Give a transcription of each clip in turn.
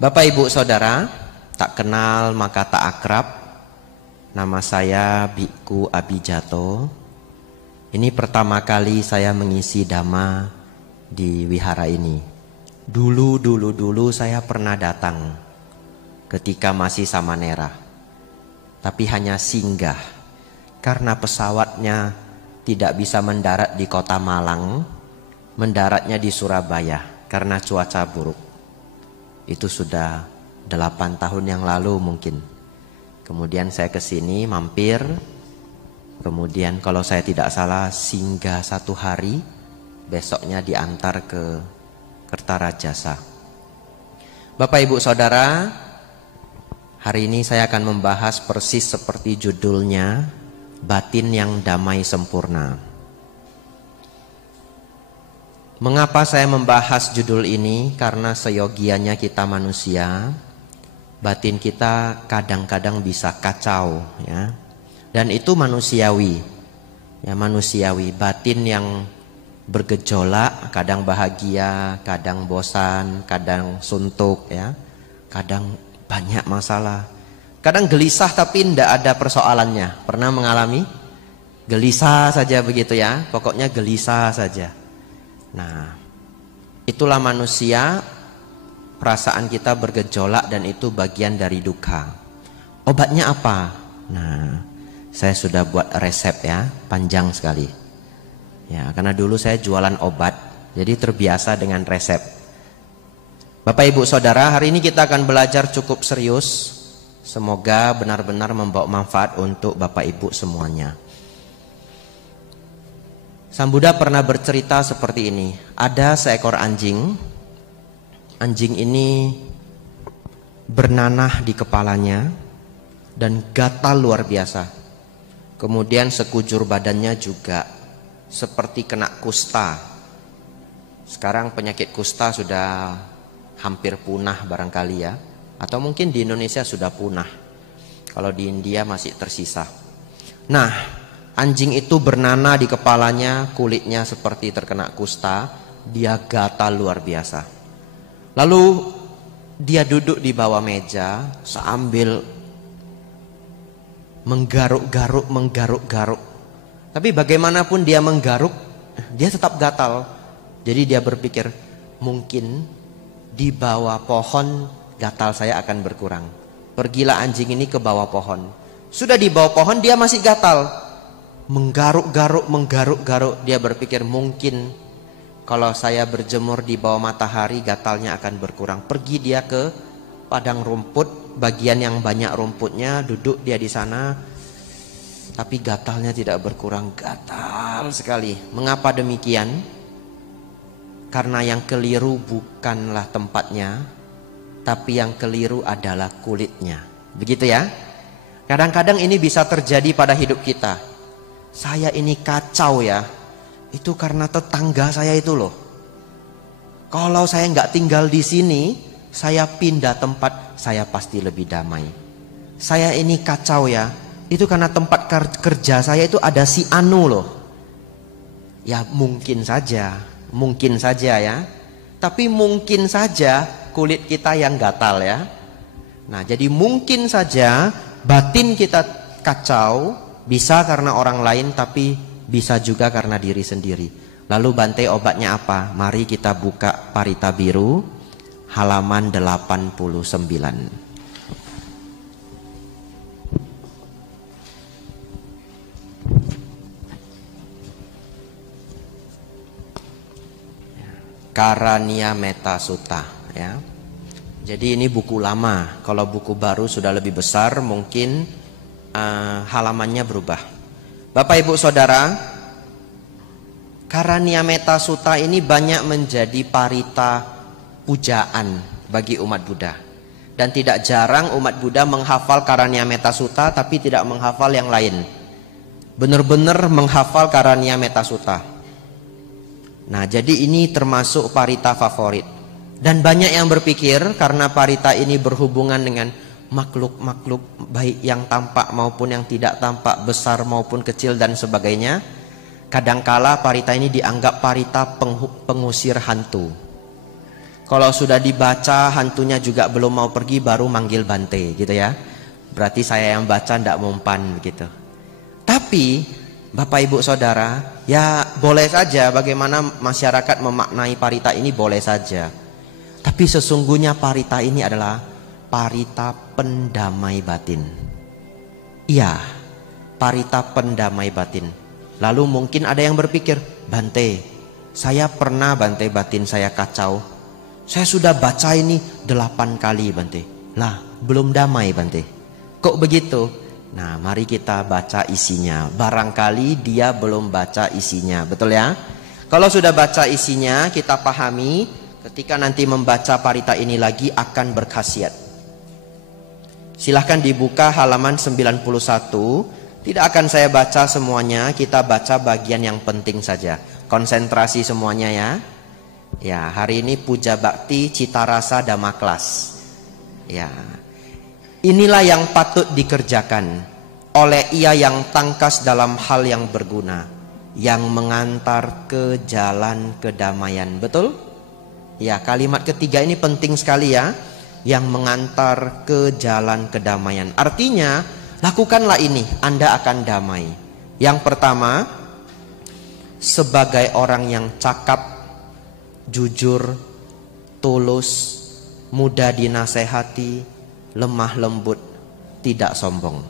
Bapak Ibu Saudara, tak kenal maka tak akrab. Nama saya Biku Abijato. Ini pertama kali saya mengisi dhamma di wihara ini. Dulu saya pernah datang ketika masih Samanera, tapi hanya singgah karena pesawatnya tidak bisa mendarat di kota Malang, mendaratnya di Surabaya karena cuaca buruk. Itu sudah 8 tahun yang lalu mungkin. Kemudian saya ke sini mampir. Kemudian kalau saya tidak salah singgah 1 hari. Besoknya diantar ke Kertarajasa. Bapak Ibu Saudara, hari ini saya akan membahas persis seperti judulnya, batin yang damai sempurna. Mengapa saya membahas judul ini? Karena seyogianya kita manusia, batin kita kadang-kadang bisa kacau, ya. Dan itu manusiawi, ya, manusiawi. Batin yang bergejolak, kadang bahagia, kadang bosan, kadang suntuk, ya. Kadang banyak masalah. Kadang gelisah tapi tidak ada persoalannya. Pernah mengalami? Gelisah saja begitu, ya. Pokoknya gelisah saja. Nah, itulah manusia, perasaan kita bergejolak dan itu bagian dari duka. Obatnya apa? Nah, saya sudah buat resep, ya, panjang sekali. Ya, karena dulu saya jualan obat, jadi terbiasa dengan resep. Bapak Ibu Saudara, hari ini kita akan belajar cukup serius. Semoga benar-benar membawa manfaat untuk Bapak Ibu semuanya. Sang Buddha pernah bercerita seperti ini. Ada seekor anjing. Anjing ini bernanah di kepalanya dan gatal luar biasa. Kemudian sekujur badannya juga seperti kena kusta. Sekarang penyakit kusta sudah hampir punah barangkali, ya. Atau mungkin di Indonesia sudah punah. Kalau di India masih tersisa. Nah, anjing itu bernanah di kepalanya, kulitnya seperti terkena kusta, dia gatal luar biasa. Lalu dia duduk di bawah meja sambil menggaruk-garuk. Tapi bagaimanapun dia menggaruk, dia tetap gatal. Jadi dia berpikir, mungkin di bawah pohon gatal saya akan berkurang. Pergilah anjing ini ke bawah pohon. Sudah di bawah pohon dia masih gatal. Menggaruk-garuk, dia berpikir mungkin kalau saya berjemur di bawah matahari gatalnya akan berkurang. Pergi dia ke padang rumput, bagian yang banyak rumputnya, duduk dia di sana, tapi gatalnya tidak berkurang, gatal sekali. Mengapa demikian? Karena yang keliru bukanlah tempatnya, tapi yang keliru adalah kulitnya. Begitu, ya. Kadang-kadang ini bisa terjadi pada hidup kita. Saya ini kacau, ya. Itu karena tetangga saya itu loh. Kalau saya nggak tinggal di sini, saya pindah tempat, saya pasti lebih damai. Saya ini kacau, ya. Itu karena tempat kerja saya itu ada si Anu loh. Ya mungkin saja, ya. Tapi mungkin saja kulit kita yang gatal, ya. Nah, jadi mungkin saja batin kita kacau. Bisa karena orang lain, tapi bisa juga karena diri sendiri. Lalu Bante obatnya apa? Mari kita buka Parita Biru halaman 89. Karania Metta Sutta, ya. Jadi ini buku lama. Kalau buku baru sudah lebih besar, mungkin halamannya berubah. Bapak Ibu Saudara, Karania Metta Sutta ini banyak menjadi parita pujaan bagi umat Buddha. Dan tidak jarang umat Buddha menghafal Karania Metta Sutta tapi tidak menghafal yang lain. Benar-benar menghafal Karania Metta Sutta. Nah, jadi ini termasuk parita favorit. Dan banyak yang berpikir karena parita ini berhubungan dengan makhluk-makhluk baik yang tampak maupun yang tidak tampak, besar maupun kecil dan sebagainya. Kadangkala parita ini dianggap parita pengusir hantu. Kalau sudah dibaca hantunya juga belum mau pergi, baru manggil Bante gitu ya. Berarti saya yang baca ndak mempan gitu. Tapi Bapak Ibu Saudara, ya boleh saja bagaimana masyarakat memaknai parita ini, boleh saja. Tapi sesungguhnya parita ini adalah parita pendamai batin. Iya, parita pendamai batin. Lalu mungkin ada yang berpikir, Bante, saya pernah Bante batin saya kacau. Saya sudah baca ini 8 kali Bante. Lah, belum damai Bante. Kok begitu? Nah, mari kita baca isinya. Barangkali dia belum baca isinya, betul ya? Kalau sudah baca isinya, kita pahami, ketika nanti membaca parita ini lagi akan berkhasiat. Silahkan dibuka halaman 91. Tidak akan saya baca semuanya, kita baca bagian yang penting saja. Konsentrasi semuanya ya. Ya, hari ini puja bakti cita rasa damaklas. Ya. Inilah yang patut dikerjakan oleh ia yang tangkas dalam hal yang berguna, yang mengantar ke jalan kedamaian. Betul? Ya, kalimat ketiga ini penting sekali ya. Yang mengantar ke jalan kedamaian. Artinya, lakukanlah ini, Anda akan damai. Yang pertama, sebagai orang yang cakap, jujur, tulus, mudah dinasehati, lemah lembut, tidak sombong.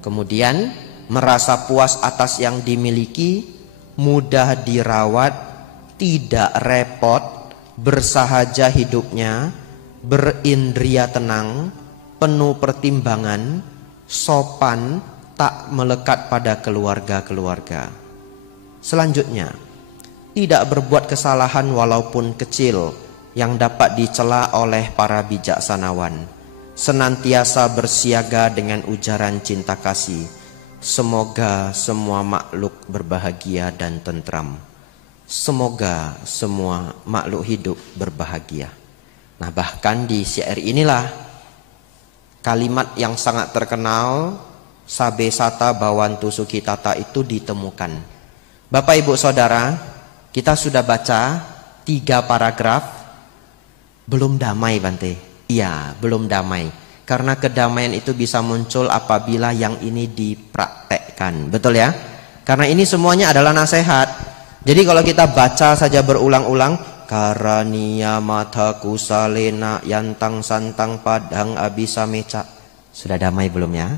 Kemudian merasa puas atas yang dimiliki, mudah dirawat, tidak repot, bersahaja hidupnya, berindria tenang, penuh pertimbangan, sopan, tak melekat pada keluarga-keluarga. Selanjutnya, tidak berbuat kesalahan walaupun kecil yang dapat dicela oleh para bijaksanawan. Senantiasa bersiaga dengan ujaran cinta kasih. Semoga semua makhluk berbahagia dan tentram. Semoga semua makhluk hidup berbahagia. Nah, bahkan di syair inilah kalimat yang sangat terkenal Sabe Sata Bawantu Sukitata itu ditemukan. Bapak Ibu Saudara, kita sudah baca 3 paragraf. Belum damai Bante. Iya, belum damai. Karena kedamaian itu bisa muncul apabila yang ini dipraktekkan. Betul ya? Karena ini semuanya adalah nasihat. Jadi kalau kita baca saja berulang-ulang, Karania mata kusalena yantang santang padang abisa meca. Sudah damai belum ya?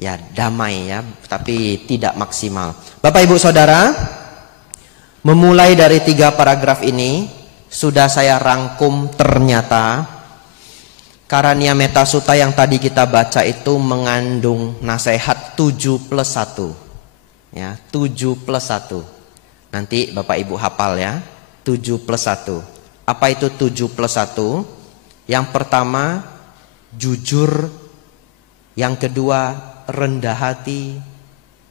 Ya damai ya, tapi tidak maksimal. Bapak Ibu Saudara, memulai dari 3 paragraf ini sudah saya rangkum. Ternyata Karania Metta Sutta yang tadi kita baca itu mengandung nasihat 7+1. Ya, 7+1. Nanti Bapak Ibu hafal ya, 7+1. Apa itu 7+1? Yang pertama jujur, yang kedua rendah hati,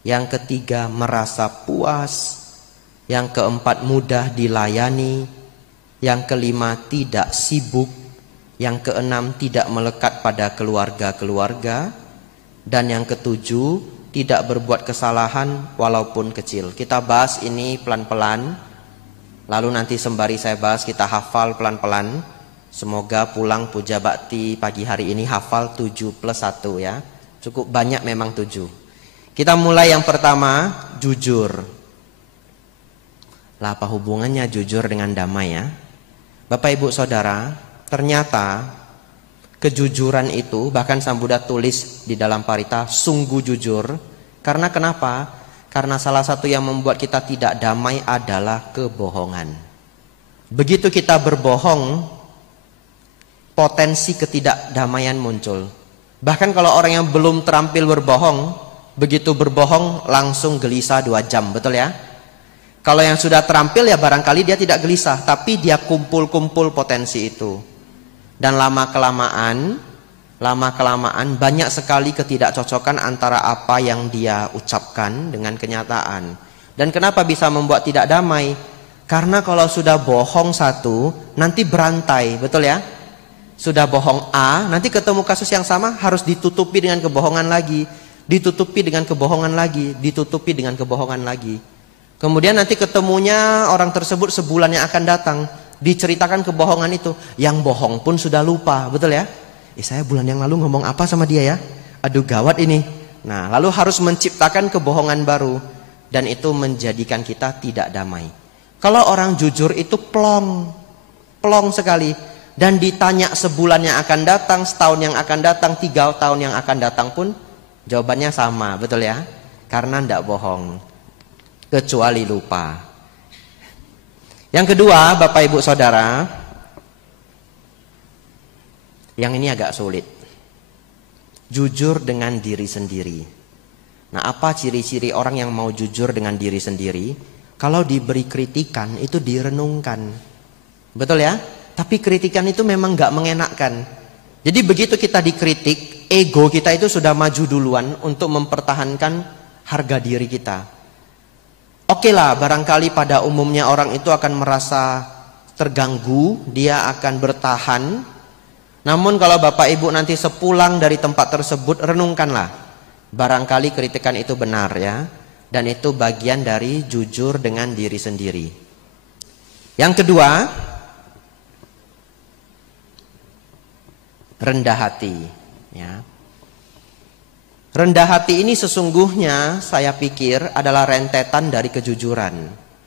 yang ketiga merasa puas, yang keempat mudah dilayani, yang kelima tidak sibuk, yang keenam tidak melekat pada keluarga-keluarga, dan yang ketujuh tidak berbuat kesalahan walaupun kecil. Kita bahas ini pelan-pelan, lalu nanti sembari saya bahas kita hafal pelan-pelan. Semoga pulang puja bakti pagi hari ini hafal 7+1 ya. Cukup banyak memang 7. Kita mulai yang pertama, jujur. Lah apa hubungannya jujur dengan damai ya? Bapak Ibu Saudara, ternyata kejujuran itu bahkan Sang Buddha tulis di dalam parita sungguh jujur. Karena kenapa? Karena salah satu yang membuat kita tidak damai adalah kebohongan. Begitu kita berbohong, potensi ketidakdamaian muncul. Bahkan kalau orang yang belum terampil berbohong, begitu berbohong langsung gelisah 2 jam, betul ya? Kalau yang sudah terampil ya barangkali dia tidak gelisah, tapi dia kumpul-kumpul potensi itu. Dan lama-kelamaan banyak sekali ketidakcocokan antara apa yang dia ucapkan dengan kenyataan. Dan kenapa bisa membuat tidak damai? Karena kalau sudah bohong satu, nanti berantai, betul ya? Sudah bohong A, nanti ketemu kasus yang sama harus ditutupi dengan kebohongan lagi, ditutupi dengan kebohongan lagi, ditutupi dengan kebohongan lagi. Kemudian nanti ketemunya orang tersebut sebulan yang akan datang, diceritakan kebohongan itu, yang bohong pun sudah lupa, betul ya? Saya bulan yang lalu ngomong apa sama dia ya? Aduh gawat ini. Nah, lalu harus menciptakan kebohongan baru, dan itu menjadikan kita tidak damai. Kalau orang jujur itu plong sekali, dan ditanya sebulan yang akan datang, setahun yang akan datang, 3 tahun yang akan datang pun jawabannya sama, betul ya? Karena tidak bohong, kecuali lupa. Yang kedua, Bapak Ibu Saudara, yang ini agak sulit. Jujur dengan diri sendiri. Nah, apa ciri-ciri orang yang mau jujur dengan diri sendiri? Kalau diberi kritikan itu direnungkan, betul ya? Tapi kritikan itu memang gak mengenakkan. Jadi begitu kita dikritik, ego kita itu sudah maju duluan untuk mempertahankan harga diri kita. Oke lah, barangkali pada umumnya orang itu akan merasa terganggu, dia akan bertahan. Namun kalau Bapak Ibu nanti sepulang dari tempat tersebut, renungkanlah. Barangkali kritikan itu benar ya. Dan itu bagian dari jujur dengan diri sendiri. Yang kedua, rendah hati ya. Rendah hati ini sesungguhnya saya pikir adalah rentetan dari kejujuran.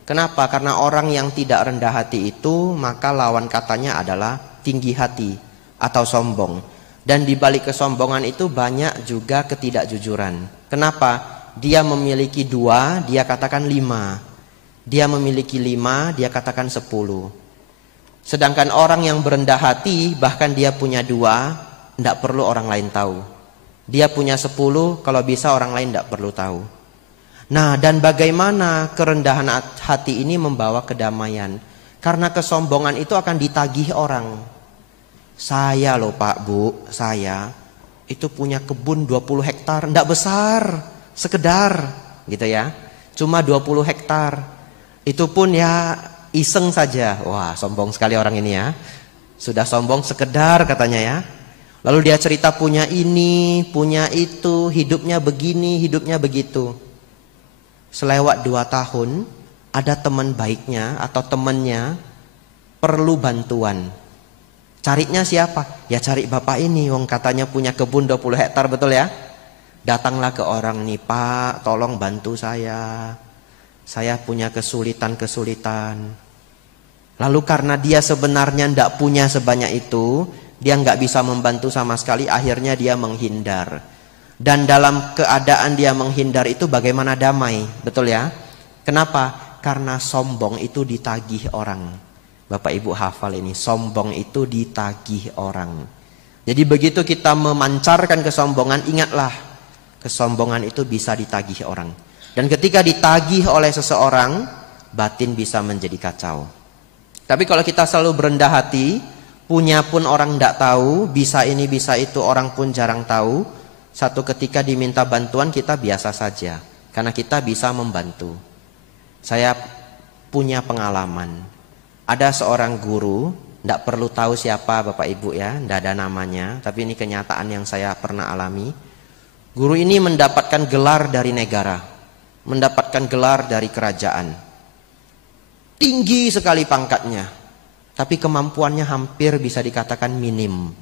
Kenapa? Karena orang yang tidak rendah hati itu, maka lawan katanya adalah tinggi hati atau sombong. Dan di balik kesombongan itu banyak juga ketidakjujuran. Kenapa? Dia memiliki 2, dia katakan 5. Dia memiliki 5, dia katakan 10. Sedangkan orang yang berendah hati, bahkan dia punya 2, tidak perlu orang lain tahu. Dia punya 10, kalau bisa orang lain tidak perlu tahu. Nah, dan bagaimana kerendahan hati ini membawa kedamaian? Karena kesombongan itu akan ditagih orang. Saya loh Pak Bu, saya itu punya kebun 20 hektar, tidak besar, sekedar gitu ya. Cuma 20 hektar. Itu pun ya iseng saja. Wah, sombong sekali orang ini ya. Sudah sombong sekedar katanya ya. Lalu dia cerita punya ini, punya itu, hidupnya begini, hidupnya begitu. Selewat 2 tahun, ada teman baiknya atau temannya perlu bantuan. Carinya siapa? Ya cari bapak ini, wong katanya punya kebun 20 hektar, betul ya? Datanglah ke orang nih, Pak, tolong bantu saya. Saya punya kesulitan-kesulitan. Lalu karena dia sebenarnya tidak punya sebanyak itu, dia nggak bisa membantu sama sekali, akhirnya dia menghindar. Dan dalam keadaan dia menghindar itu bagaimana damai, betul ya? Kenapa? Karena sombong itu ditagih orang. Bapak Ibu hafal ini, sombong itu ditagih orang. Jadi begitu kita memancarkan kesombongan, ingatlah, kesombongan itu bisa ditagih orang. Dan ketika ditagih oleh seseorang, batin bisa menjadi kacau. Tapi kalau kita selalu berendah hati, punya pun orang tidak tahu, bisa ini bisa itu orang pun jarang tahu. Satu ketika diminta bantuan kita biasa saja, karena kita bisa membantu. Saya punya pengalaman. Ada seorang guru, tidak perlu tahu siapa Bapak Ibu ya, tidak ada namanya, tapi ini kenyataan yang saya pernah alami. Guru ini mendapatkan gelar dari negara, mendapatkan gelar dari kerajaan. Tinggi sekali pangkatnya, tapi kemampuannya hampir bisa dikatakan minim.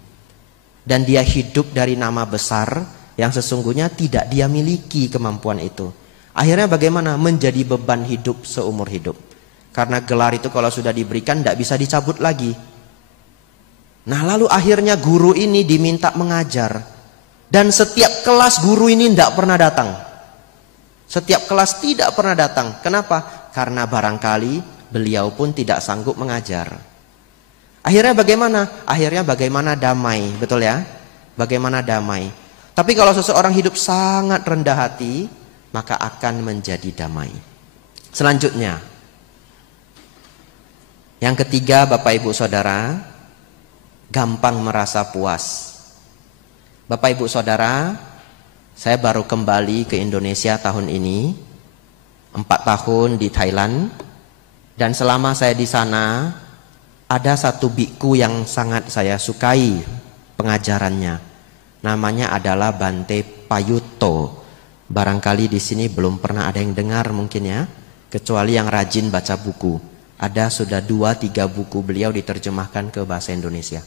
Dan dia hidup dari nama besar yang sesungguhnya tidak dia miliki kemampuan itu. Akhirnya bagaimana? Menjadi beban hidup seumur hidup. Karena gelar itu kalau sudah diberikan tidak bisa dicabut lagi. Nah lalu akhirnya guru ini diminta mengajar. Dan setiap kelas guru ini tidak pernah datang. Setiap kelas tidak pernah datang. Kenapa? Karena barangkali beliau pun tidak sanggup mengajar. Akhirnya bagaimana? Akhirnya bagaimana damai, betul ya? Bagaimana damai. Tapi kalau seseorang hidup sangat rendah hati, maka akan menjadi damai. Selanjutnya, yang ketiga Bapak Ibu Saudara, gampang merasa puas. Bapak Ibu Saudara, saya baru kembali ke Indonesia tahun ini, 4 tahun di Thailand, dan selama saya di sana, ada satu biku yang sangat saya sukai pengajarannya. Namanya adalah Bante Payutto. Barangkali di sini belum pernah ada yang dengar mungkin ya, kecuali yang rajin baca buku. Ada sudah 2-3 buku beliau diterjemahkan ke bahasa Indonesia.